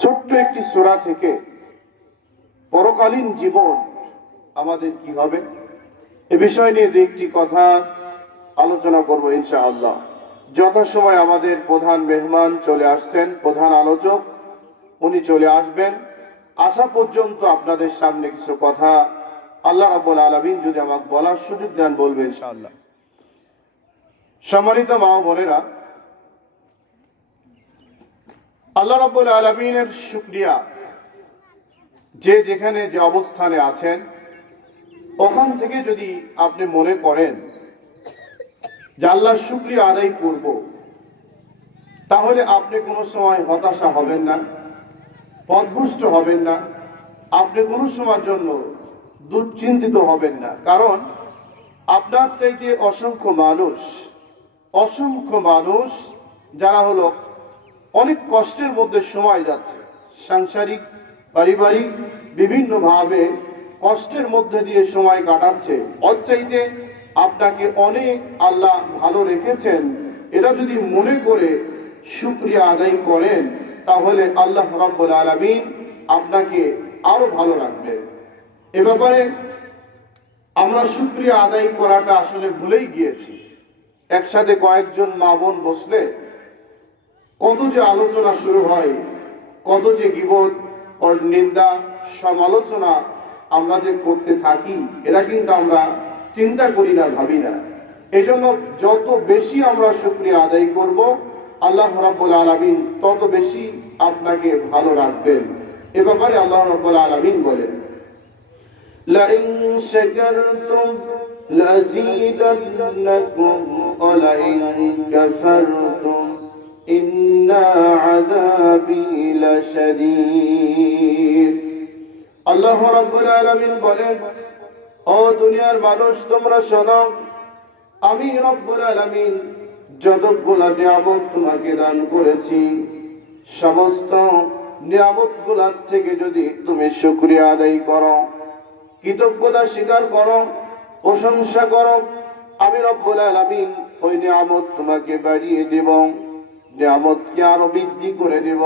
ছোট্ট একটি সূরা থেকে পরকালীন জীবন আমাদের কি হবে এ বিষয় নিয়ে দু একটি কথা আলোচনা করব ইনশাআল্লাহ। যথাসময় আমাদের প্রধান মেহমান চলে আসছেন, প্রধান আলোচক উনি চলে আসবেন। আসা পর্যন্ত আপনাদের সামনে কিছু কথা আল্লাহ রাব্বুল আলামিন যদি আমাকে বলার সুযোগ দেন বলবেন ইনশাআল্লাহ। সম্মানিত মা ও বোনেরা, আল্লাহ রাব্বুল আলামিনের শুকরিয়া, যে যেখানে যে অবস্থানে আছেন ওখান থেকে যদি আপনি মনে করেন যে আল্লাহর শুকরিয়া আদায় করব, তাহলে আপনি কোনো সময় হতাশা হবেন না, পথভ্রষ্ট হবেন না, আপনি কোনো সময়ের জন্য দুশ্চিন্তিত হবেন না। কারণ আপনার চাইতে অসংখ্য মানুষ যারা হলো অনেক কষ্টের মধ্যে সময় যাচ্ছে, সাংসারিক পারিবারিক বিভিন্নভাবে কষ্টের মধ্যে দিয়ে সময় কাটাচ্ছে, ওর চাইতে আপনাকে অনেক আল্লাহ ভালো রেখেছেন। এটা যদি মনে করে শুকরিয়া আদায় করেন তাহলে আল্লাহ রাব্বুল আলামিন আপনাকে আরো ভালো রাখবে। এ ব্যাপারে আমরা শুকরিয়া আদায় করাটা আসলে ভুলেই গিয়েছি। একসাথে কয়েকজন মা বোন বসলে কত যে আলোচনা শুরু হয়, কত যে গীবত ও নিন্দা সমালোচনা আমরা যে করতে থাকি, এটা কিন্তু আমরা চিন্তা করি না, ভাবি না। এই জন্য যত বেশি আমরা শুকরিয়া আদায় করব আল্লাহ রাব্বুল আলামিন তত বেশি আপনাকে ভালো রাখবেন। এ ব্যাপারে আল্লাহ রাব্বুল আলামিন বলেন, লাইন শাকারতুম লাযীদান্নাকুম ওয়া লাইন কাফারতুম ইন্না আযাবী লাশাদীদ। আল্লাহ রাব্বুল আলামিন বলেন, ও দুনিয়ার মানুষ তোমরা শোনো, আমি রব্বুল আলামিন যতগুলো নিয়ামত তোমাকে দান করেছি, সমস্ত নিয়ামতগুলোর থেকে যদি তুমি শুকরিয়া আদায় করো, কৃতজ্ঞতা স্বীকার করো, প্রশংসা করো, আমি রব্বুল আলামিন ওই নিয়ামত তোমাকে বাড়িয়ে দেব, নিয়ামতকে আরো বৃদ্ধি করে দেব।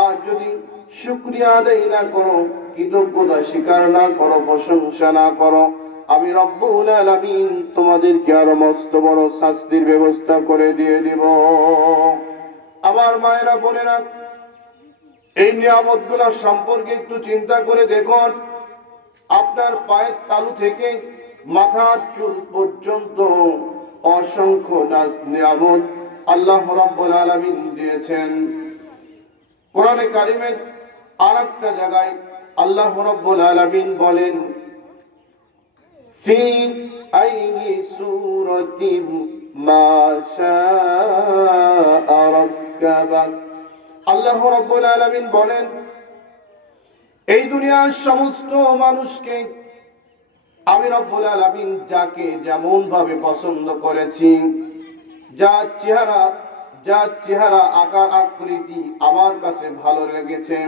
আর যদি শুকরিয়া আদায় না করো, কৃতজ্ঞতা স্বীকার না করো, প্রশংসা না করো, আমি রব্বুল আলামিন তোমাদেরকে আরো মস্ত বড় শাস্তির ব্যবস্থা করে দিয়ে দেব। আমার মায়েরা বোনেরা, এই নিয়ামতগুলো সম্পর্কে একটু চিন্তা করে দেখুন। আপনার পায়ের তালু থেকে মাথার চুল পর্যন্ত অসংখ্য নিয়ামত আল্লাহ রাব্বুল আলামিন দিয়েছেন। কোরআনে কারিমে আরেকটা জায়গায় আল্লাহ রাব্বুল আলামিন বলেন, ফি আইয়ি সূরাতিন মা শাআ রাক্কাবাক। আল্লাহ রাব্বুল আলামিন বলেন, এই দুনিয়ার সমস্ত মানুষকে আমি রব্বুল আলামিন যাকে যেমন ভাবে পছন্দ করেছি, যার চেহারা আকার আকৃতি আমার কাছে ভালো লেগেছে,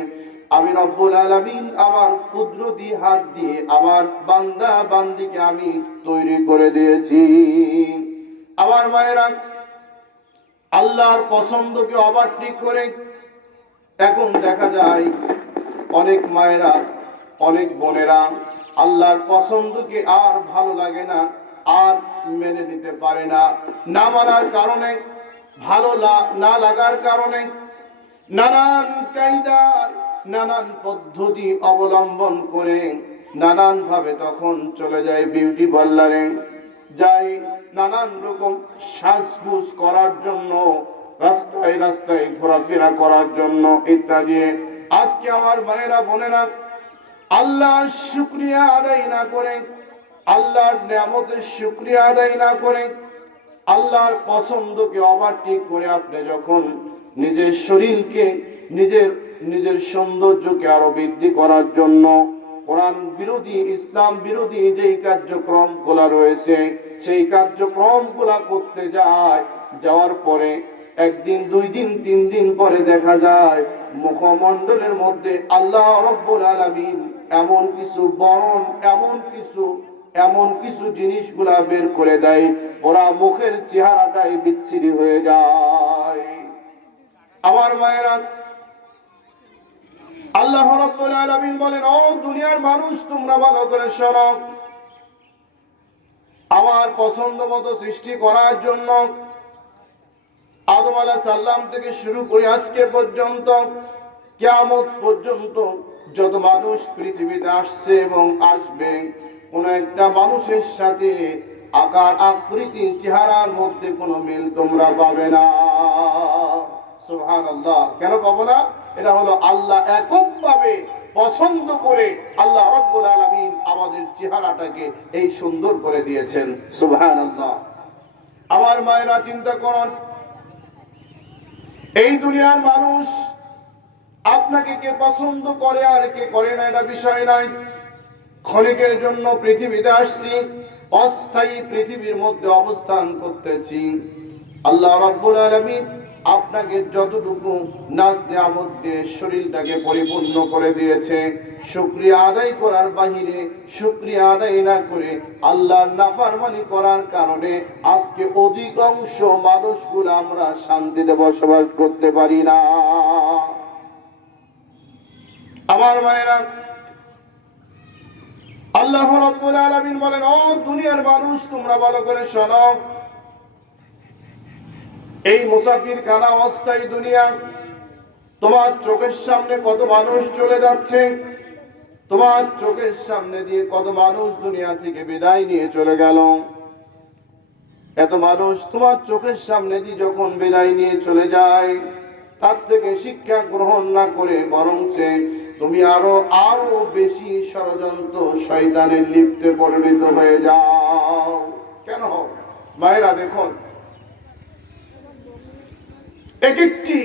আমি রব্বুল আলামিন আমার কুদরতি হাত দিয়ে আমার বান্দা বান্দিকে আমি তৈরি করে দিয়েছি। আমার মায়েরা, আল্লাহর পছন্দকে ওভারটেক করে এখন দেখা যায় অনেক মায়েরা, অনেক বোনেরা আল্লাহর পছন্দকে আর ভালো লাগে না, আর মেনে নিতে পারে না। না মানার কারণে, ভালো না লাগার কারণে নানান কায়দা, নানান পদ্ধতি অবলম্বন করে নানান ভাবে তখন চলে যায় বিউটি পার্লারে, যায় নানান রকম সাজগুজ করার জন্য, রাস্তায় রাস্তায় ঘোরাফেরা করার জন্য ইত্যাদি। আজকে আমার ভাইয়েরা বোনেরা, আল্লাহর শুকরিয়া আদায় না করে, আল্লাহর নিয়ামতের শুকরিয়া আদায় না করে, আল্লাহর পছন্দকে ওভারটেক করে আপনি যখন নিজের শরীরকে, নিজের সৌন্দর্যকে আরো বৃদ্ধি করার জন্য কোরআন বিরোধী, ইসলাম বিরোধী যেই কার্যক্রমগুলো রয়েছে সেই কার্যক্রমগুলো করতে যাওয়ার পরে একদিন, 2 দিন, 3 দিন পরে দেখা যায় মুখমণ্ডলের মধ্যে আল্লাহ রাব্বুল আলামিন এমন কিছু বরণ, এমন কিছু জিনিসগুলা বের করে দেয়, ওরা মুখের চেহারাটাই বিচ্ছিরি হয়ে যায়। আমার মায়েরা, আল্লাহ রাব্বুল আলামিন বলেন, ও দুনিয়ার মানুষ তোমরা ভালো করে শোনো, আমার পছন্দ মতো সৃষ্টি করার জন্য আদম আলাইহিস সালাম থেকে শুরু করে আজকে পর্যন্ত কিয়ামত পর্যন্ত যত মানুষ পৃথিবীতে আসছে এবং আসবে, কোন একটা মানুষের সাথে আকার আকৃতি চেহারার মধ্যে কোনো মিল তোমরা পাবে না। সুবহানাল্লাহ। কেন পাবো না? এটা হলো আল্লাহ এককভাবে পছন্দ করে আল্লাহ রাব্বুল আলামিন আমাদের চেহারাটাকে এই সুন্দর করে দিয়েছেন। সুবহানাল্লাহ। আমার মায়েরা চিন্তা করুন, এই দুনিয়ার মানুষ আপনাকে কে পছন্দ করে আর কে করে না এটা বিষয় নাই। ক্ষণিকের জন্য পৃথিবীতে আসছি, অস্থায়ী পৃথিবীর মধ্যে অবস্থান করতেছি। আল্লাহ রাব্বুল আলামিন আপনাকে যতটুকু নাজ নিয়ামত দিয়ে শরীরটাকে পরিপূর্ণ করে দিয়েছে, শুকরিয়া আদায় করার বাহিরে, শুকরিয়া আদায় না করে আল্লাহর নাফরমানি করার কারণে আজকে অধিকাংশ মানুষগুলো আমরা শান্তিতে বসবাস করতে পারি না। আমার মায়েরা, আল্লাহ রাব্বুল আলামিন বলেন, ও দুনিয়ার মানুষ তোমরা ভালো করে শোনো, এই মুসাফির খানা অস্থায়ী দুনিয়া, তোমার চোখের সামনে কত মানুষ চলে যাচ্ছে, তোমার চোখের সামনে দিয়ে কত মানুষ দুনিয়া থেকে বিদায় নিয়ে চলে গেল। এত মানুষ তোমার চোখের সামনে দিয়ে যখন বিদায় নিয়ে চলে যায়, তার থেকে শিক্ষা গ্রহণ না করে বরঞ্চ তুমি আরো বেশি ষড়যন্ত্র শয়তানের লিপ্তে পরিণত হয়ে যাও। কেন? মায়েরা দেখুন, এক একটি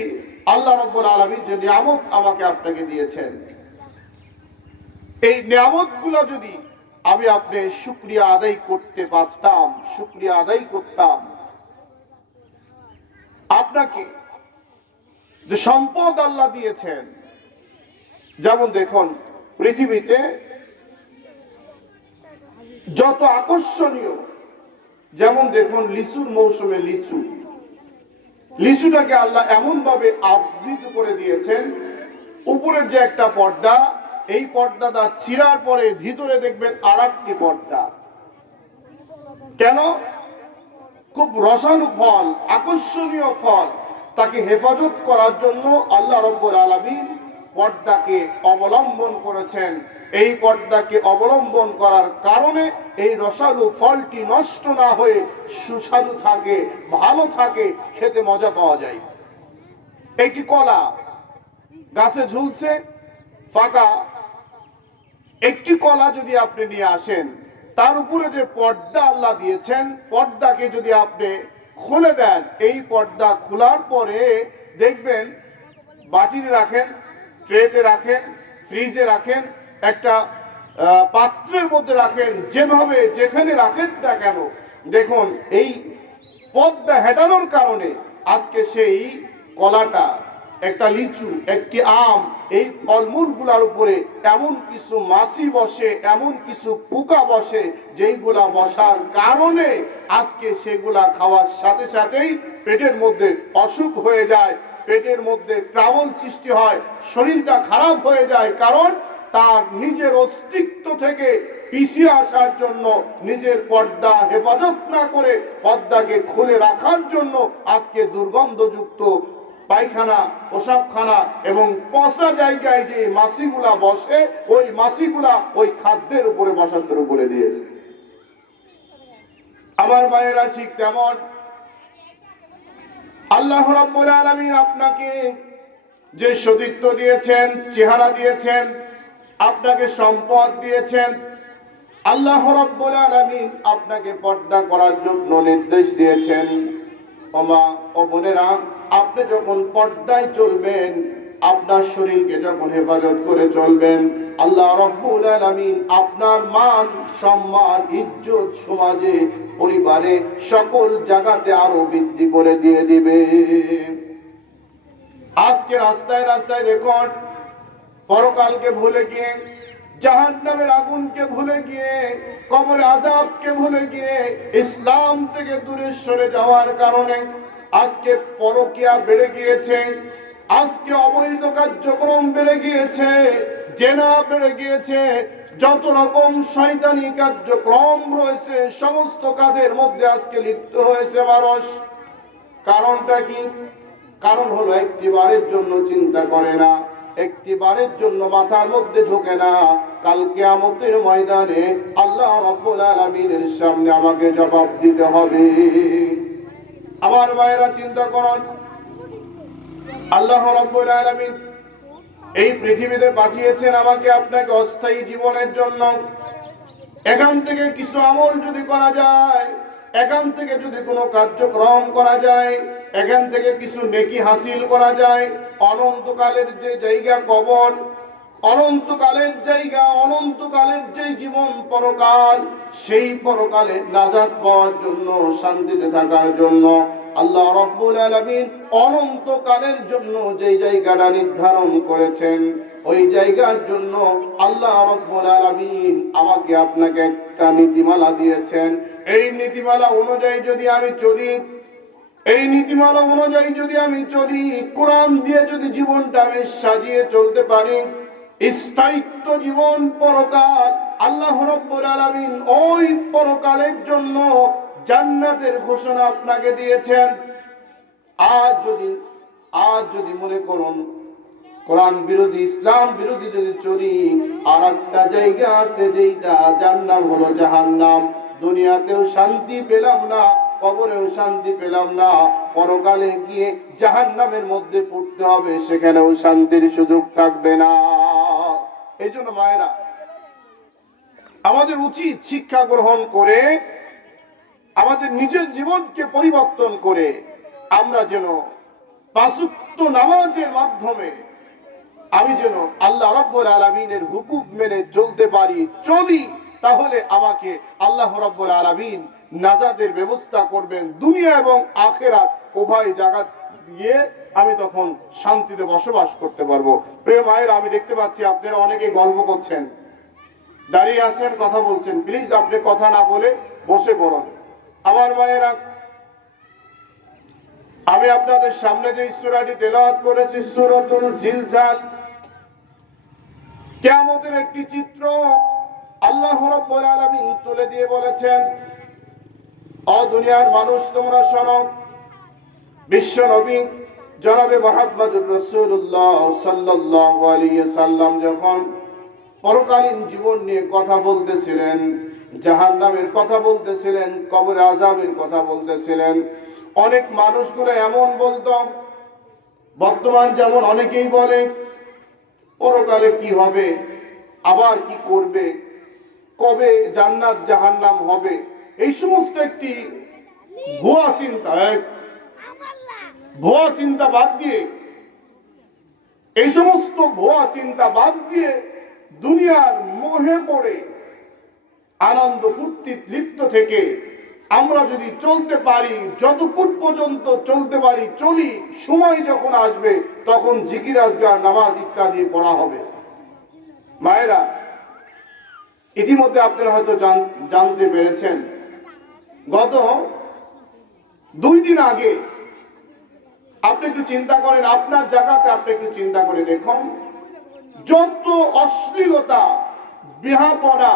আল্লাহ রাব্বুল আলামিন যে নিয়ামত আমাকে আপনাকে দিয়েছেন, এই নিয়ামতগুলো যদি আমি আপনি শুকরিয়া আদায় করতে পারতাম, শুকরিয়া আদায় করতাম, আপনাকে যে সম্পদ আল্লাহ দিয়েছেন, যেমন দেখুন পৃথিবীতে যত আকর্ষণীয়, যেমন দেখুন লিচুর মৌসুমে লিচু, লিচুটাকে আল্লাহ এমন ভাবে আবৃত করে দিয়েছেন, উপরের যে একটা পর্দা, এই পর্দাটা ছিঁড়ার পরে ভিতরে দেখবেন আরেকটি পর্দা। কেন? খুব রসালো ফল, আকর্ষণীয় ফল, তাকে হেফাজত করার জন্য আল্লাহ রাব্বুল আলামিন পর্দাকে অবলম্বন করেছেন। এই পর্দাকে অবলম্বন করার কারণে এই রসালো ফলটি নষ্ট না হয়ে সুস্বাদু থাকে, ভালো থাকে, খেতে মজা পাওয়া যায়। একটি কলা গাছে ঝুলছে ফাঁকা, একটি কলা যদি আপনি নিয়ে আসেন, তার উপরে যে পর্দা আল্লাহ দিয়েছেন, পর্দাকে যদি আপনি খুলে দেন, এই পর্দা খোলার পরে দেখবেন বাটিতে রাখেন, ট্রেতে রাখেন, ফ্রিজে রাখেন, একটা পাত্রের মধ্যে রাখেন, যেভাবে যেখানে রাখেন না কেন, দেখুন এই পর্দা হেটানোর কারণে আজকে সেই কলাটা, একটা লিচু, একটি আম, এই ফলমূলগুলোর উপরে এমন কিছু মাছি বসে, এমন কিছু পোকা বসে, যেইগুলা বসার কারণে আজকে সেগুলা খাওয়ার সাথে সাথেই পেটের মধ্যে অসুখ হয়ে যায়, পেটের মধ্যে ট্রাবল সৃষ্টি হয়, শরীরটা খারাপ হয়ে যায়। কারণ তার নিজের অস্তিত্ব থেকে পিছিয়ে আসার জন্য, নিজের পর্দা হেফাজত না করে পর্দাকে খুলে রাখার জন্য আজকে দুর্গন্ধযুক্ত পায়খানা, পোশাকখানা এবং পচা জায়গায় যে মাছিগুলা বসে, ওই মাছিগুলা ওই খাদ্যের উপরে বসা শুরু করে দিয়েছে। আমার মায়েরা ঠিক তেমন আল্লাহ রাব্বুল আলামিন আপনাকে যে সতীত্ব দিয়েছেন, চেহারা দিয়েছেন, আপনাকে সম্পদ দিয়েছেন, আল্লাহ রাব্বুল আলামিন আপনাকে পর্দা করার জন্য নির্দেশ দিয়েছেন। ওমা ও বোনেরা, আপনি যখন পর্দায় চলবেন, আপনার শরীরকে যখন হেফাজত করে চলবেন, আল্লাহ রাব্বুল আলামিন আপনার মান, সম্মান, ইজ্জত সমাজে, পরিবারে, সকল জায়গাতে আরো বৃদ্ধি করে দিয়ে দিবে। আজকে রাস্তায় রাস্তায় দেখুন, পরকালকে ভুলে গিয়ে, জাহান্নামের আগুনকে ভুলে গিয়ে, কবরে আযাবকে ভুলে গিয়ে, ইসলাম থেকে দূরে সরে যাওয়ার কারণে আজকে পরকিয়া বেড়ে গিয়েছে, আজকে অবৈধ কার্যক্রম বেড়ে গিয়েছে, জেনা বেড়ে গিয়েছে, যত রকম শয়তানি কার্যক্রম রয়েছে সমস্ত কাজের মধ্যে আজকে লিপ্ত হয়েছে মানুষ। কারণটা কি? কারণ হলো একটিবারের জন্য চিন্তা করে না, একটিবারের জন্য মাথার মধ্যে ঢোকে না, কাল কিয়ামতের ময়দানে আল্লাহ রাব্বুল আলামিনের সামনে আমাকে জবাব দিতে হবে। আমার ভাইরা চিন্তা করুন, আল্লাহ রাব্বুল আলামিন এই পৃথিবীতে পাঠিয়েছেন আমাকে আপনাকে অস্থায়ী জীবনের জন্য। এখান থেকে কিছু আমল যদি করা যায়, এখান থেকে যদি কোনো কার্যক্রম করা যায়, এখান থেকে কিছু নেকি হাসিল করা যায়, অনন্তকালের যে জায়গা কবর, অনন্তকালের জায়গা, অনন্তকালের যে জীবন পরকাল, সেই পরকালে নাজাত পাওয়ার জন্য, শান্তিতে থাকার জন্য আল্লাহ রাব্বুল আলামিন অনন্তকালের জন্য যে জায়গাটা নির্ধারণ করেছেন, ওই জায়গার জন্য আল্লাহ রাব্বুল আলামিন আমাকে আপনাকে একটা নীতিমালা দিয়েছেন। এই নীতিমালা অনুযায়ী যদি আমি চলি, এই নীতিমালা অনুযায়ী যদি আমি চলি, কোরআন দিয়ে যদি জীবনটা আমি সাজিয়ে চলতে পারি, স্থায়িত্ব জীবন পরকাল, আল্লাহ রাব্বুল আলামিন ওই পরকালের জন্য জান্নাতের ঘোষণা আপনাকে দিয়েছেন। আজ যদি মনে করুন কোরআন বিরোধী, ইসলাম বিরোধী যদি চলি, আর একটা জায়গা আছে যেটা যার নাম হলো জাহান্নাম। দুনিয়াতেও শান্তি পেলাম না, কবরেও শান্তি পেলাম না, পরকালে গিয়ে জাহান্নামের মধ্যে পড়তে হবে, সেখানেও শান্তির সুযোগ থাকবে না। এই জন্য মায়েরা, আমাদের উচিত শিক্ষা গ্রহণ করে আমাদের নিজের জীবনকে পরিবর্তন করে আমরা যেন পাঁচ ওয়াক্ত নামাজের মাধ্যমে আমি যেন আল্লাহ রাব্বুল আলামিনের হুকুম মেনে চলতে পারি, চলি, তাহলে আমাকে আল্লাহ রাব্বুল আলামিন নাজাতের ব্যবস্থা করবেন। দুনিয়া এবং আখিরাত উভয় জায়গা দিয়ে আমি তখন শান্তিতে বসবাস করতে পারবো। প্রিয় মায়েরা, আমি দেখতে পাচ্ছি আপনারা অনেকে গল্প করছেন, দাঁড়িয়ে আছেন, কথা বলছেন। প্লিজ আপনি কথা না বলে বসে পড়ুন। আমার মায়েরা, আমি আপনাদের সামনে যে সূরাটি তেলাওয়াত করেছি, সূরাতুল জিলজাল, কিয়ামতের একটি চিত্র আল্লাহ রাব্বুল আলামিন তুলে দিয়ে বলেছেন, ও দুনিয়ার মানুষ তোমরা শোনো, বিশ্ব নবী জনাবে মুহাম্মদুর রাসূলুল্লাহ সাল্লাল্লাহু আলাইহি সাল্লাম যখন পরকালীন জীবন নিয়ে কথা বলতেছিলেন, জাহান্নামের কথা বলতেছিলেন, কবর আযাবের কথা বলতেছিলেন, অনেক মানুষগুলো এমন বলতো, বর্তমান যেমন অনেকেই বলে পরকালে কি হবে, আবার কি করবে, কবে জান্নাত জাহান্নাম হবে, এই সমস্ত একটি ভুয়া চিন্তা বাদ দিয়ে, এই সমস্ত ভুয়া চিন্তা বাদ দিয়ে দুনিয়ার মোহে পড়ে আনন্দ ফুর্তির লিপ্ত থেকে আমরা যদি চলতে পারি, যতক্ষণ পর্যন্ত চলতে পারি চলি, সময় যখন আসবে তখন জিকির আজগার নামাজ ইত্যাদি পড়া হবে। মায়েরা, ইতিমধ্যে আপনারা হয়তো জানতে পেরেছেন, গত 2 দিন আগে আপনি একটু চিন্তা করেন, আপনার জায়গাতে আপনি একটু চিন্তা করে দেখুন, যত অশ্লীলতা, বিহাপনা,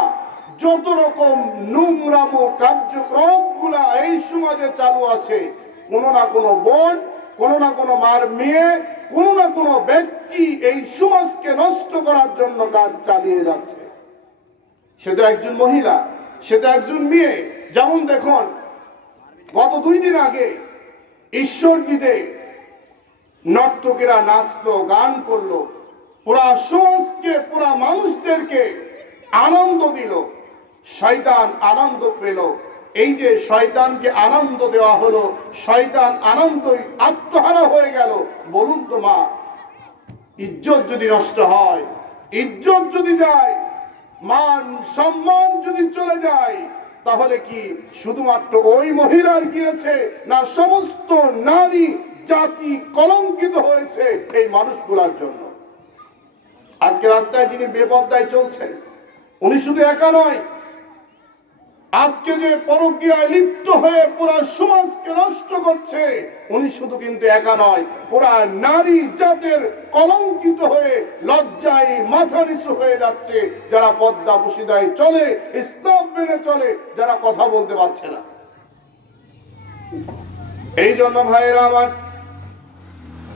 যত রকম নোংরাম কার্যক্রম গুলা এই সমাজে চালু আছে, কোনো না কোনো বোন, কোনো না কোনো মার মেয়ে, কোনো না কোনো ব্যক্তি এই সমাজকে নষ্ট করার জন্য কাজ চালিয়ে যাচ্ছে। সেটা একজন মহিলা, সেটা একজন মেয়ে। যেমন দেখুন, গত 2 দিন আগে ঈশ্বরদীতে নর্তকীরা নাচলো, গান করলো, পুরা সমাজকে, পুরা মানুষদেরকে আনন্দ দিল, শয়তান আনন্দ পেল। এই যে শয়তানকে আনন্দ দেওয়া হলো, শয়তান আনন্দই আত্মহারা হয়ে গেল। বলুন তো মা, ইজ্জত যদি নষ্ট হয়, ইজ্জত যদি যায়, মান সম্মান যদি চলে যায়, তাহলে কি শুধুমাত্র ওই মহিলার গিয়েছে, না সমস্ত নারী জাতি কলঙ্কিত হয়েছে এই মানুষগুলোর জন্য? আজকে রাস্তায় যিনি বেপরদায় চলছেন, উনি শুধু একা নয়, আজকে যে পরকীয়ায় লিপ্ত হয়ে পুরা সমাজকে নষ্ট করছে, উনি শুধু কিন্তু একা নয়, পুরা নারী জাতের কলঙ্কিত হয়ে লজ্জায় মাথা নিচু হয়ে যাচ্ছে। যারা পর্দা পুশিদায় চলে, ইসলাম মেনে চলে, যারা কথা বলতে পারছে না। এই জন্য ভাইয়েরা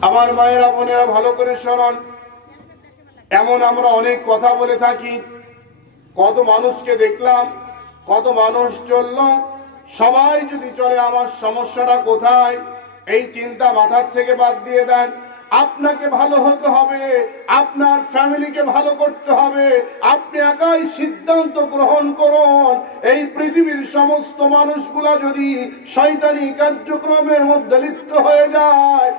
আমার মায়েরা বোনেরা ভালো করে শুনুন। এমন আমরা অনেক কথা বলে থাকি, কত মানুষকে দেখলাম, কত মানুষ চলল, সবাই যদি চলে আমার সমস্যাটা কোথায়, এই চিন্তা মাথার থেকে বাদ দিয়ে দেন। আপনাকে ভালো হতে হবে, আপনার ফ্যামিলিকে ভালো করতে হবে, আপনি একাই সিদ্ধান্ত গ্রহণ করুন। এই পৃথিবীর সমস্ত মানুষগুলা যদি শয়তানি কার্যক্রমের মধ্যে লিপ্ত হয়ে যায়,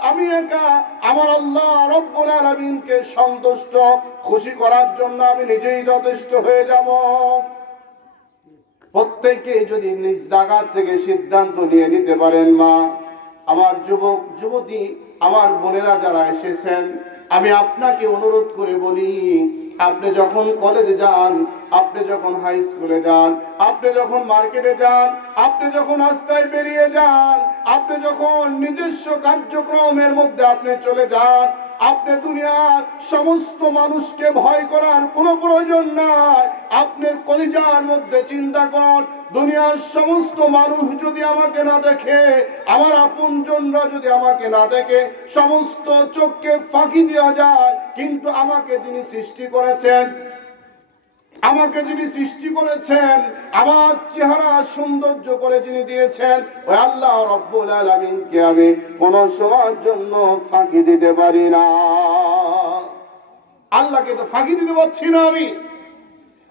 আমি একা আমার আল্লাহ রব্বুল আলামিনকে সন্তুষ্ট খুশি করার জন্য আমি নিজেই যথেষ্ট হয়ে যাব। প্রত্যেকে যদি নিজ জায়গা থেকে সিদ্ধান্ত নিয়ে নিতে পারেন। মা আমার, যুবক যুবতী আমার বোনেরা যারা এসেছেন, আমি আপনাকে অনুরোধ করে বলি, আপনি যখন কলেজে যান, আপনি যখন হাই স্কুলে যান, আপনি যখন মার্কেটে যান, আপনি যখন রাস্তায় বেরিয়ে যান, আপনি যখন নিজস্ব কার্যক্রমের মধ্যে আপনি চলে যান, আপনি দুনিয়ার সমস্ত মানুষকে ভয় করার কোনো প্রয়োজন নাই। আপনার কলিজার মধ্যে চিন্তা করুন, দুনিয়ার সমস্ত মানুষ যদি আমাকে না দেখে, আমার আপনজনরা যদি আমাকে না দেখে, সমস্ত চোখকে ফাঁকি দেওয়া যায়, কিন্তু আমাকে যিনি সৃষ্টি করেছেন, আমার চেহারা সৌন্দর্য করে যিনি দিয়েছেন, ওই আল্লাহ রব্বুল আলামিনকে আমি কোন সময়ের জন্য ফাঁকি দিতে পারি না। আল্লাহকে তো ফাঁকি দিতে পারছি না আমি।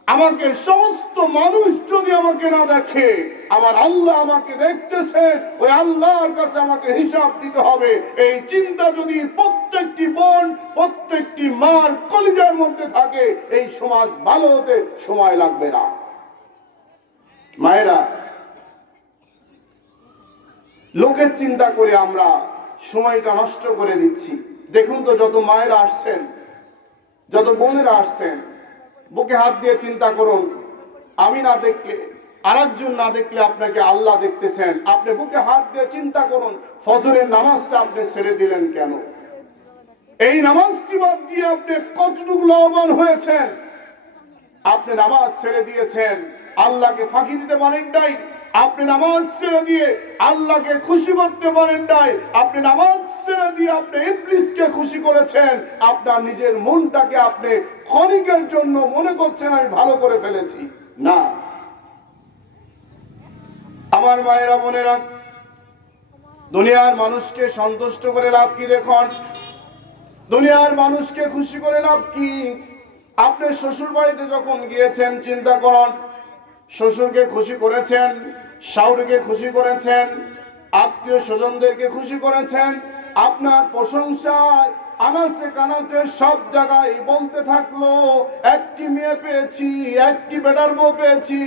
আমাকে সমস্ত মানুষ যদি আমাকে না দেখে, আমার আল্লাহ আমাকে দেখতেছেন, ওই আল্লাহর কাছে আমাকে হিসাব দিতে হবে। এই চিন্তা যদি প্রত্যেকটি বোন, প্রত্যেকটি মার কলিজার মধ্যে থাকে, এই সমাজ ভালো হতে সময় লাগবে না। মায়েরা, লোকের চিন্তা করে আমরা সময়টা নষ্ট করে দিচ্ছি। দেখুন তো, যত মায়েরা আসছেন, যত বোনেরা আসছেন, বুকে হাত দিয়ে চিন্তা করুন, আমি না দেখলে, আরেকজন না দেখলে আপনাকে আল্লাহ দেখতেছেন। আপনি বুকে হাত দিয়ে চিন্তা করুন, ফজরের নামাজটা আপনি ছেড়ে দিলেন কেন? এই নামাজটি বাদ দিয়ে আপনি কতটুকু লাভবান হয়েছেন? আপনি নামাজ ছেড়ে দিয়েছেন, আল্লাহকে ফাঁকি দিতে পারেন নাই। আপনি নামাজ ছেড়ে দিয়ে আল্লাহকে খুশি করতে পারেন নাই। আপনি নামাজ ছেড়ে দিয়ে আপনি ইবলিসকে খুশি করেছেন। আপনার নিজের মনটাকে আপনি ক্ষণিকের জন্য মনে করছেন আমি ভালো করে ফেলেছি। না, আমার মায়েরা বোনেরা, দুনিয়ার মানুষকে সন্তুষ্ট করে লাভ কি? দেখুন, দুনিয়ার মানুষকে খুশি করে লাভ কি? আপনি শ্বশুর বাড়িতে যখন গিয়েছেন, চিন্তা করুন, শ্বশুরকে খুশি করেছেন, শাশুড়িকে খুশি করেছেন, আত্মীয় স্বজনদেরকে খুশি করেছেন, আপনার প্রশংসায় আনাচে কানাচে সব জায়গায় বলতে থাকলো, একটি মেয়ে পেয়েছি, একটি বেটার বউ পেয়েছি,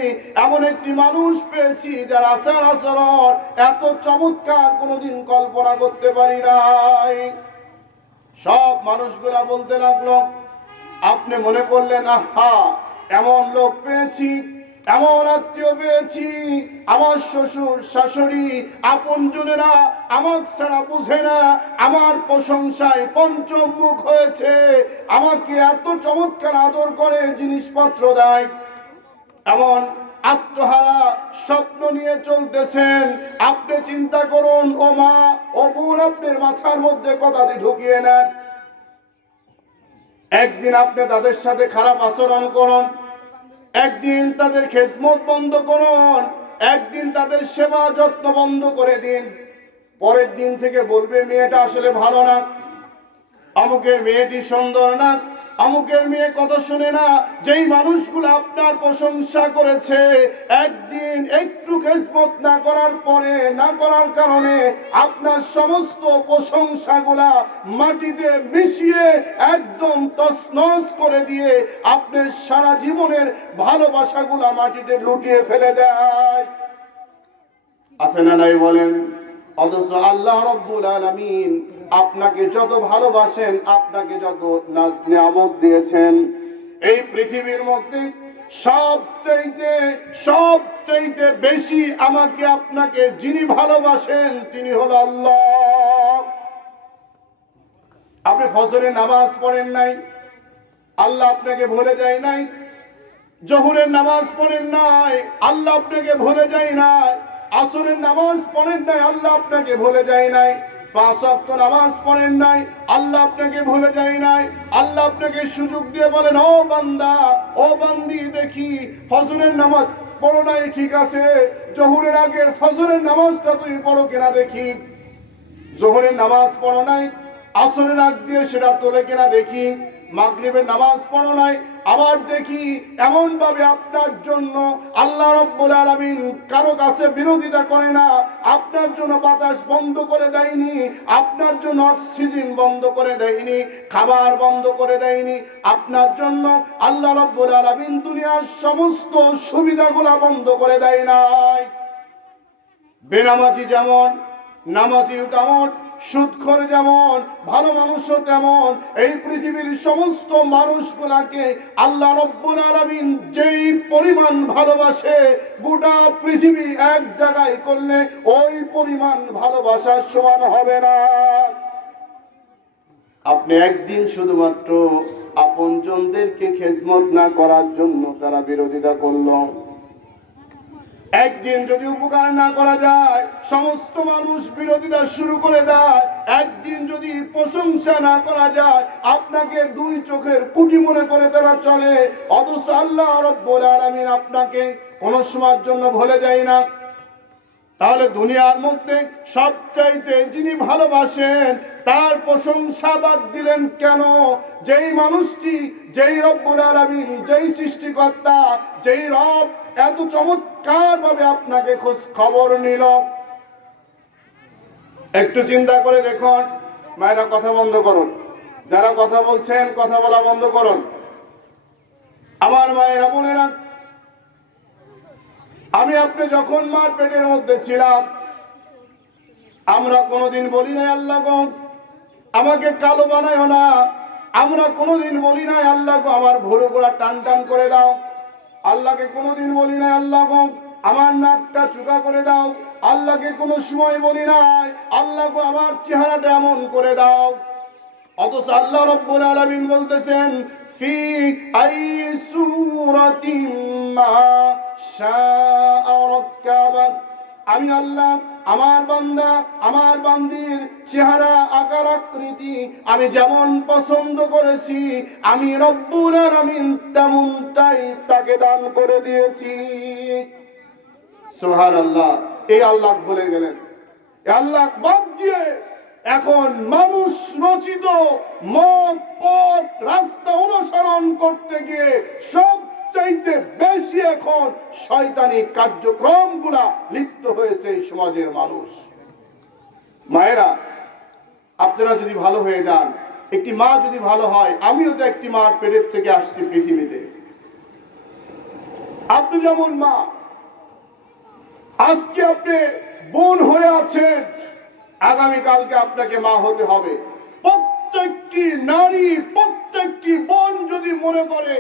এমন একটি মানুষ পেয়েছি যার আচার আচরণ এত চমৎকার কোনোদিন কল্পনা করতে পারি নাই। সব মানুষগুলা বলতে লাগলো। আপনি মনে করলেন, আহা, এমন লোক পেয়েছি, এমন আত্মীয় পেয়েছি, আমার শ্বশুর শাশুড়ি আপনজনেরা আমাকে ছাড়া বুঝে না, আমার প্রশংসায় পঞ্চম মুখ হয়েছে, আমাকে এত চমৎকার আদর করে জিনিসপত্র দেয়। এমন আত্মহারা স্বপ্ন নিয়ে চলতেছেন। আপনি চিন্তা করুন, ও মা, ও বোন, আপনার মাথার মধ্যে কথাটি ঢুকিয়ে নেন। একদিন আপনি তাদের সাথে খারাপ আচরণ করুন, একদিন তাদের খেদমত বন্ধ করুন, একদিন তাদের সেবা যত্ন বন্ধ করে দিন। পরের দিন থেকে বলবে মেয়েটা আসলে ভালো না, অমুকের মেয়েটি সুন্দর না, অমুকের মেয়ে কথা শুনে না। যেই মানুষগুলো আপনার প্রশংসা করেছে, একদিন একটু খেদমত না করার পরে, না করার কারণে আপনার সমস্ত প্রশংসাগুলা মাটিতে মিশিয়ে একদম তছনছ করে দিয়ে আপনার সারা জীবনের ভালোবাসাগুলা মাটিতে লুটিয়ে ফেলে দেয়। আছে না নাই বলেন? অথচ আল্লাহ রব্বুল আলামিন আপনাকে যত ভালোবাসেন, আপনাকে যত নাজ নিয়ামত দিয়েছেন, এই পৃথিবীর মধ্যে সবচাইতে বেশি আমাকে আপনাকে যিনি ভালোবাসেন তিনি হলো আল্লাহ। আপনি ফজরের নামাজ পড়েন নাই, আল্লাহ আপনাকে ভুলে যায় নাই। জোহরের নামাজ পড়েন নাই, আল্লাহ আপনাকে ভুলে যায় নাই। আসরের নামাজ পড়েন নাই, আল্লাহ আপনাকে ভুলে যায় নাই। 5 ওয়াক্ত নামাজ পড়েন নাই, আল্লাহ আপনাকে ভুলে যায় নাই। আল্লাহ আপনাকে সুযোগ দিয়ে বলেন, ও বান্দা, ও বান্দি, দেখি ফজরের নামাজ পড়ো নাই, ঠিক আছে, জোহরের আগে ফজরের নামাজটা তুমি পড়ো কিনা দেখি। জোহরের নামাজ পড়ো নাই, আসরের আগ দিয়ে সেটা তোলে কিনা দেখি। মাগরিবের নামাজ পড়ো নাই, আবার দেখি এমন ভাবে আপনার জন্য আল্লাহ রাব্বুল আলামিন কারো কাছে বিরোধিতা করে না। আপনার জন্য বাতাস বন্ধ করে দেয়নি, আপনার জন্য অক্সিজেন বন্ধ করে দেয়নি, খাবার বন্ধ করে দেয়নি। আপনার জন্য আল্লাহ রাব্বুল আলামিন দুনিয়ার সমস্ত সুবিধাগুলা বন্ধ করে দেয় নাই। বেনামাজি যেমন, নামাজিও তেমন, সুদখোর যেমন, ভালো মানুষও তেমন। এই পৃথিবীর সমস্ত মানুষগুলাকে আল্লাহ রাব্বুল আলামিন যেই পরিমাণ ভালোবাসে, গোটা পৃথিবী এক জায়গায় করলে ওই পরিমাণ ভালোবাসার সমান হবে না। আপনি একদিন শুধুমাত্র আপনজনদেরকে খেজমত না করার জন্য তারা বিরোধিতা করলো, একদিন যদি উপকার না করা যায় সমস্ত মানুষ বিরোধিতা শুরু করে দেয়, একদিন যদি প্রশংসা না করা যায় আপনাকে 2 চোখের কুটি মনে করে তারা চলে, অথচ আল্লাহ রাব্বুল আলামিন আপনাকে কোন সময়ের জন্য ভুলে যায় না। তাহলে দুনিয়ার মধ্যে সবচাইতে যিনি ভালোবাসেন তার প্রশংসা বাদ দিলেন কেন? যেই মানুষটি, যেই রব্বুল আলামিন, যেই সৃষ্টিকর্তা, যেই রব এত চমৎকার ভাবে আপনাকে খোঁজ খবর নিল, একটু চিন্তা করে দেখুন। মায়েরা কথা বন্ধ করুন, যারা কথা বলছেন কথা বলা বন্ধ করুন। আমার মায়েরা বোনেরা, আমি আপনি যখন মার পেটের মধ্যে ছিলাম আমরা কোনোদিন বলি নাই আল্লাহ গো আমাকে কালো বানায়ো না, আমরা কোনোদিন বলি নাই আল্লাহ গো আমার ভুরু গোড়া টান টান করে দাও, আল্লাহকে কোনোদিন বলি নাই আল্লাহ গো আমার নাকটা চুকা করে দাও, আল্লাহকে কোনো সময় বলি নাই আল্লাহ গো আমার চেহারাটা এমন করে দাও। অথচ আল্লাহ রাব্বুল আলামিন বলতেছেন, ফি আই সূরাতিন মা শাআ রাক্কাবাক, আমি আল্লাহ আমার বান্দা আমার বান্দির চেহারা আকার আকৃতি আমি যেমন পছন্দ করেছি আমি রব্বুল আলামিন তেমনটাই তাকে দান করে দিয়েছি। সুবহানাল্লাহ। এই আল্লাহ বলে গেলেন, এই আল্লাহ বাদ দিয়ে এখন মানুষ রচিত মত পথ রাস্তা অনুসরণ করতে গিয়ে সবচাইতে বেশি এখন শয়তানি কার্যক্রমগুলা লিপ্ত হয়েছে এই সমাজের মানুষ। মায়েরা, আপনারা যদি ভালো হয়ে যান, একটি মা যদি ভালো হয়, আমিও তো একটি মার পেটের থেকে আসছি পৃথিবীতে। আপনি যেমন মা, আজকে আপনি বোন হয়ে আছেন, আগামীকালকে আপনাকে মা হতে হবে। প্রত্যেকটি নারী, প্রত্যেকটি বোন যদি মনে করে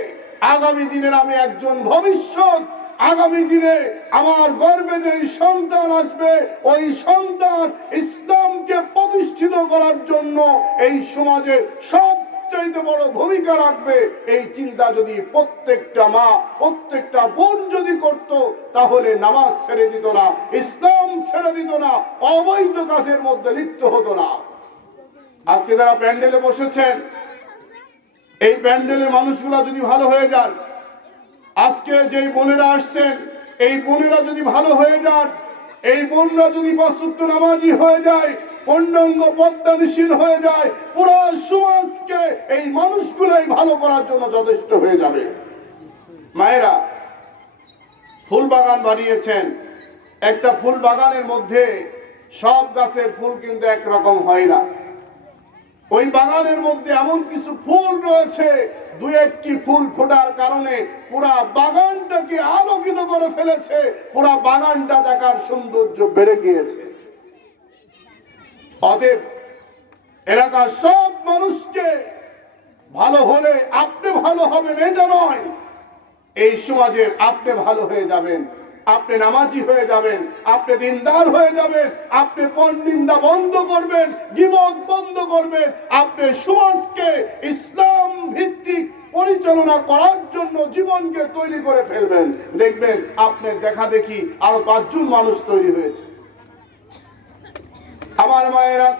আগামী দিনের আমি একজন ভবিষ্যৎ, আগামী দিনে আমার গর্ভে যে সন্তান আসবে ওই সন্তান ইসলামকে প্রতিষ্ঠিত করার জন্য এই সমাজে সবচাইতে বড় ভূমিকা রাখবে, এই চিন্তা যদি প্রত্যেকটা মা, প্রত্যেকটা বোন যদি করত, তাহলে নামাজ ছেড়ে দিত না, ইসলাম ছেড়ে দিত না, অবৈধ কাজের মধ্যে লিপ্ত হতো না। আজকে যারা প্যান্ডেলে বসেছেন, এই প্যান্ডেলের মানুষগুলা যদি ভালো হয়ে যান, আজকে যেই বোনেরা আসছেন এই বোনেরা যদি ভালো হয়ে যান, এই বোনরা যদি 5 ওয়াক্ত নামাজি হয়ে যায়, পূর্ণাঙ্গ পদ্মানিশীল হয়ে যায়, পুরো সমাজকে এই মানুষগুলাই ভালো করার জন্য যথেষ্ট হয়ে যাবে। মায়েরা, ফুল বাগান বানিয়েছেন, একটা ফুল বাগানের মধ্যে সব গাছের ফুল কিন্তু একরকম হয় না। ওই বাগানের মধ্যে এমন কিছু ফুল রয়েছে, 2-1টি ফুল ফোটার কারণে পুরা বাগানটাকে আলোকিত করে ফেলেছে, পুরা বাগানটা দেখার সৌন্দর্য বেড়ে গিয়েছে। অতএব এলাকার সব মানুষকে ভালো হলে আপনি ভালো হবেন এটা নয়, এই সমাজের আপনি ভালো হয়ে যাবেন, আপনি নামাজি হয়ে যাবেন, আপনি দিনদার হয়ে যাবেন, আপনি পরনিন্দা বন্ধ করবেন, গীবত বন্ধ করবেন, আপনি সমাজকে ইসলাম ভিত্তিক পরিচালনা করার জন্য জীবনকে তৈরি করে ফেলবেন। দেখবেন আপনি দেখা দেখি আরো 5 জন মানুষ তৈরি হয়েছে। আমার মায়েরা,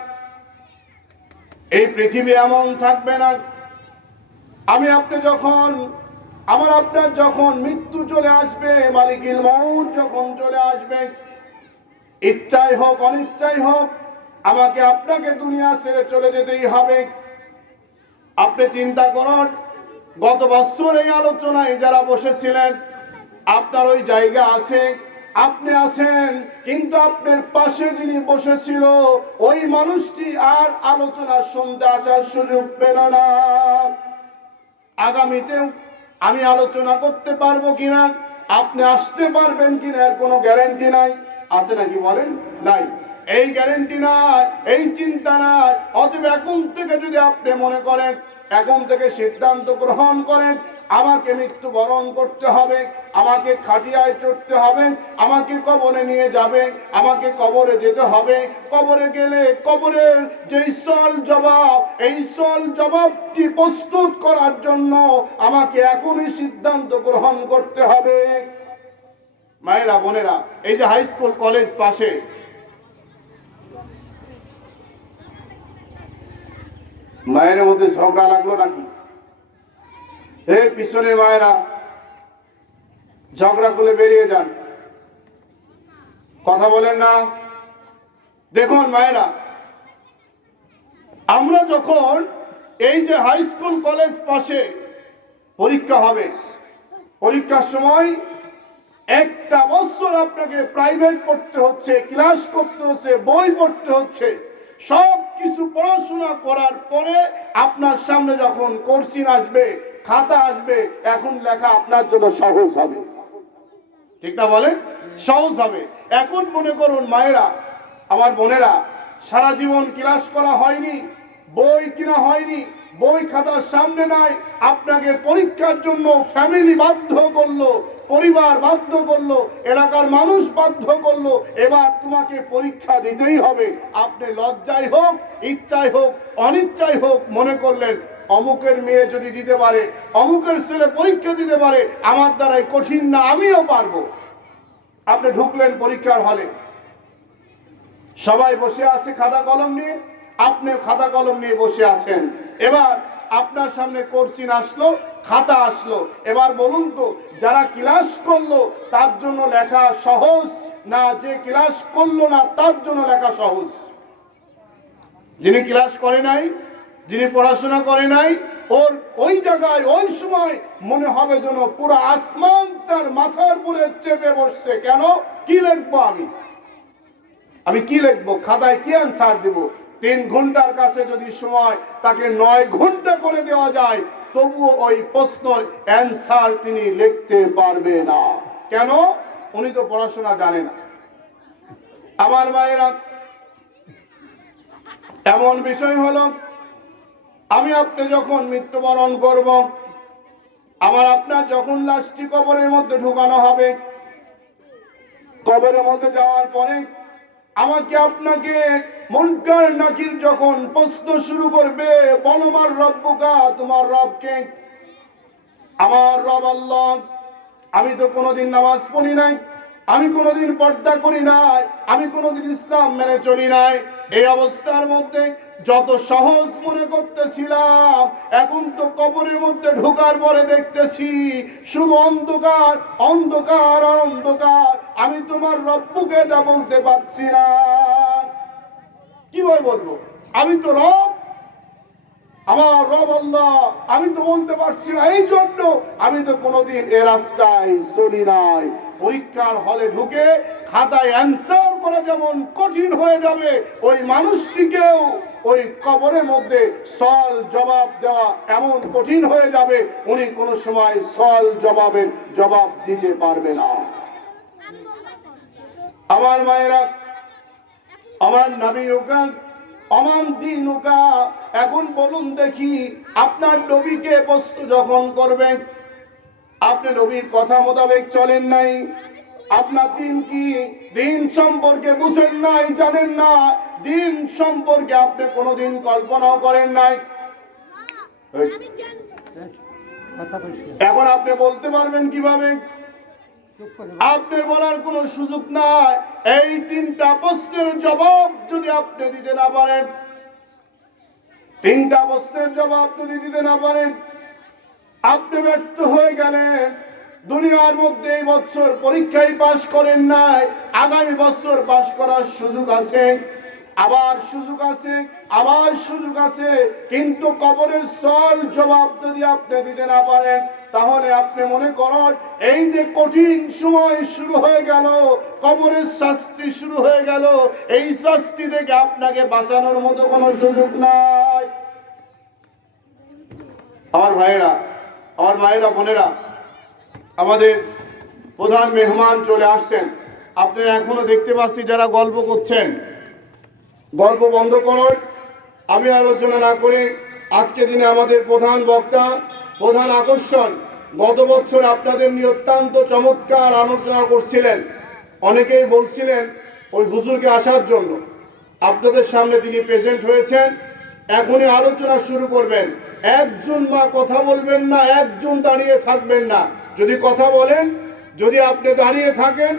এই পৃথিবী এমন থাকবে না। আমি আপনি যখন আপনার যখন মৃত্যু চলে আসবে, মালিকুল মউত যখন চলে আসবে, ইচ্ছাই হোক অনিচ্ছাই হোক আমাকে আপনাকে দুনিয়া ছেড়ে চলে যেতেই হবে। আপনি চিন্তা করুন, গত বছর এই আলোচনায় যারা বসেছিলেন, আপনার ওই জায়গা আছে, আপনি আছেন, কিন্তু আপনার পাশে যিনি বসেছিল ওই মানুষটি আর আলোচনা শুনতে আসার সুযোগ পেল না। আগামীতেও আমি আলোচনা করতে পারবো কিনা, আপনি আসতে পারবেন কিনা এর কোনো গ্যারান্টি নাই। আছে নাকি বলেন? নাই। এই গ্যারান্টি নাই, এই চিন্তা নাই। অতএব এখন থেকে যদি আপনি মনে করেন, এখন থেকে সিদ্ধান্ত গ্রহণ করেন আমাকে মৃত্যুবরণ করতে হবে, আমাকে খাটিয়ায় চড়তে হবে, আমাকে কবরে নিয়ে যাবে, আমাকে কবরে যেতে হবে, কবরে গেলে কবরের যে সওয়াল জবাব, এই সওয়াল জবাবটি প্রস্তুত করার জন্য আমাকে এখনই সিদ্ধান্ত গ্রহণ করতে হবে। মায়েরা বোনেরা, এই যে হাই স্কুল কলেজ পাশে, মায়ের মধ্যে ঝগড়া লাগলো নাকি? এই পিছনে মায়েরা ঝগড়া করে বেরিয়ে যান, কথা বলেন না। দেখুন মায়েরা, আমরা যখন এই যে হাই স্কুল কলেজ পাশে পরীক্ষা হবে, পরীক্ষার সময় একটা বছর আপনাকে প্রাইভেট পড়তে হচ্ছে, ক্লাস করতে হচ্ছে, বই পড়তে হচ্ছে, সব কিছু পড়াশোনা করার পরে আপনার সামনে যখন কোশ্চেন আসবে, খাতা আসবে, এখন লেখা আপনার জন্য সহজ হবে। ঠিক না বলেন? সহজ হবে। এখন মনে করুন মায়েরা, আমার বোনেরা, সারা জীবন ক্লাস করা হয়নি, বই কিনা হয়নি, বই খাতার সামনে নাই, আপনাকে পরীক্ষার জন্য ফ্যামিলি বাধ্য করলো, পরিবার বাধ্য করলো, এলাকার মানুষ বাধ্য করলো, এবার তোমাকে পরীক্ষা দিতেই হবে। আপনি লজ্জায় হোক, ইচ্ছায় হোক, অনিচ্ছায় হোক মনে করলেন অমুকের মেয়ে যদি দিতে পারে, অমুকের ছেলে পরীক্ষা দিতে পারে, আমার দ্বারাই কঠিন না, আমিও পারবো। আপনি ঢুকলেন পরীক্ষার হলে, সবাই বসে আছে খাতা কলম নিয়ে, আপনি খাতা কলম নিয়ে বসে আছেন। এবার আপনার সামনে কোশ্চেন আসলো, খাতা আসলো। এবার বলুন তো, যারা ক্লাস করলো তার জন্য লেখা সহজ, না যে ক্লাস করলো না তার জন্য লেখা সহজ? যিনি ক্লাস করে নাই, যিনি পড়াশোনা করে নাই, ওর ওই জায়গায় ওই সময় মনে হবে যেন পুরো আসমান তার মাথার উপরে চেপে বসছে। কেন? কি লিখবো আমি কি লিখবো? খাতায় কি অ্যান্সার দেব? 3 ঘন্টার কাছে যদি সময় তাকে 9 ঘন্টা করে দেওয়া যায়, তবুও ওই প্রশ্নের অ্যান্সার তিনি লিখতে পারবে না। কেন? উনি তো পড়াশোনা জানে না। আমার মায়েরা, এমন বিষয় হলো, আমি আপনি যখন মৃত্যুবরণ করব, আমার আপনার যখন লাশটি কবরের মধ্যে ঢুকানো হবে, কবরের মধ্যে যাওয়ার পরে আমাকে আপনাকে মুনকার নাকির যখন প্রশ্ন শুরু করবে, বলমার রব্বুকা, তোমার রবকে? আমার রব আল্লাহ। আমি তো কোনোদিন নামাজ পড়ি নাই, আমি কোনোদিন পর্দা করি নাই, আমি কোনোদিন ইসলাম মেনে চলি নাই। এই অবস্থার মধ্যে যত সহজ মনে করতেছিলাম, এখন তো কবরের মধ্যে ঢোকার পরে দেখতেছি শুধু অন্ধকার, অন্ধকার আর অন্ধকার। আমি তোমার রব্বুকে এটা বলতে পারছি না। কিভাবে বলবো? আমি তো রব, আমার রব আল্লাহ, আমি তো বলতে পারছি না। এই জন্য আমি তো কোনোদিন এ রাস্তায় চলি নাই। পরীক্ষার হলে ঢুকে খাতায় অ্যান্সার করা যেমন কঠিন হয়ে যাবে, ওই মানুষটিকেও ওই কবরের মধ্যে সওয়াল জবাব দেওয়া এমন কঠিন হয়ে যাবে, উনি কোনো সময় সওয়াল জবাবের জবাব দিতে পারবে না। আমার মায়েরা, আমার নবীকা, আমার দিনুকা, এখন বলুন দেখি, আপনার নবীকে প্রশ্ন যখন করবেন, আপনি নবীর কথা মোতাবেক চলেন নাই, আপনার দিন কি, দিন সম্পর্কে বুঝেন নাই, জানেন না, দিন সম্পর্কে আপনি কোনোদিন কল্পনাও করেন নাই। এখন আপনি বলতে পারবেন কিভাবে? আপনার বলার কোনো সুযোগ নাই। এই 3টা প্রশ্নের জবাব যদি আপনি দিতে না পারেন, 3টা প্রশ্নের জবাব যদি দিতে না পারেন, আপনি ব্যর্থ হয়ে গেলেন। দুনিয়ার মধ্যে এই বছর পরীক্ষায় পাশ করেন নাই, আগামী বছর পাশ করার সুযোগ আছে, আবার সুযোগ আছে, আবার সুযোগ আছে, কিন্তু কবরের সল জবাব যদি আপনি দিতে না পারেন, তাহলে আপনি মনে করেন এই যে কঠিন সময় শুরু হয়ে গেল, কবরের শাস্তি শুরু হয়ে গেল, এই শাস্তি থেকে আপনাকে বাঁচানোর মতো কোনো সুযোগ নাই। আমার ভাইয়েরা, আমার মায়েরা, বোনেরা, আমাদের প্রধান মেহমান চলে আসছেন। আপনারা এখনো দেখতে পাচ্ছি যারা গল্প করছেন, গল্প বন্ধ করুন। আমি আলোচনা না করে আজকে দিনে আমাদের প্রধান বক্তা, প্রধান আকর্ষণ, গত বছর আপনাদের নিয়ে অত্যন্ত চমৎকার আলোচনা করছিলেন। অনেকেই বলছিলেন ওই হুজুরকে আসার জন্য। আপনাদের সামনে তিনি প্রেজেন্ট হয়েছেন। এখনই আলোচনা শুরু করবেন। একজন মা কথা বলবেন না, একজন দাঁড়িয়ে থাকবেন না। যদি কথা বলেন, যদি আপনি দাঁড়িয়ে থাকেন,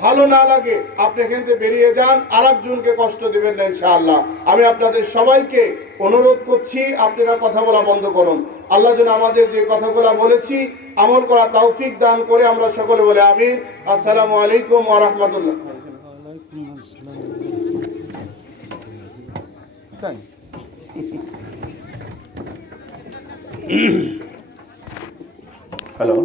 ভালো না লাগে আপনি এখান থেকে বেরিয়ে যান, আর একজনকে কষ্ট দেবেন না ইনশাআল্লাহ। আমি আপনাদের সবাইকে অনুরোধ করছি আপনারা কথা বলা বন্ধ করুন। আল্লাহ যেন আমাদের যে কথাগুলো বলেছি আমল করা তৌফিক দান করে। আমরা সকলে বলে আমিন। আসসালামু আলাইকুম ওয়া রাহমাতুল্লাহ। হ্যালো।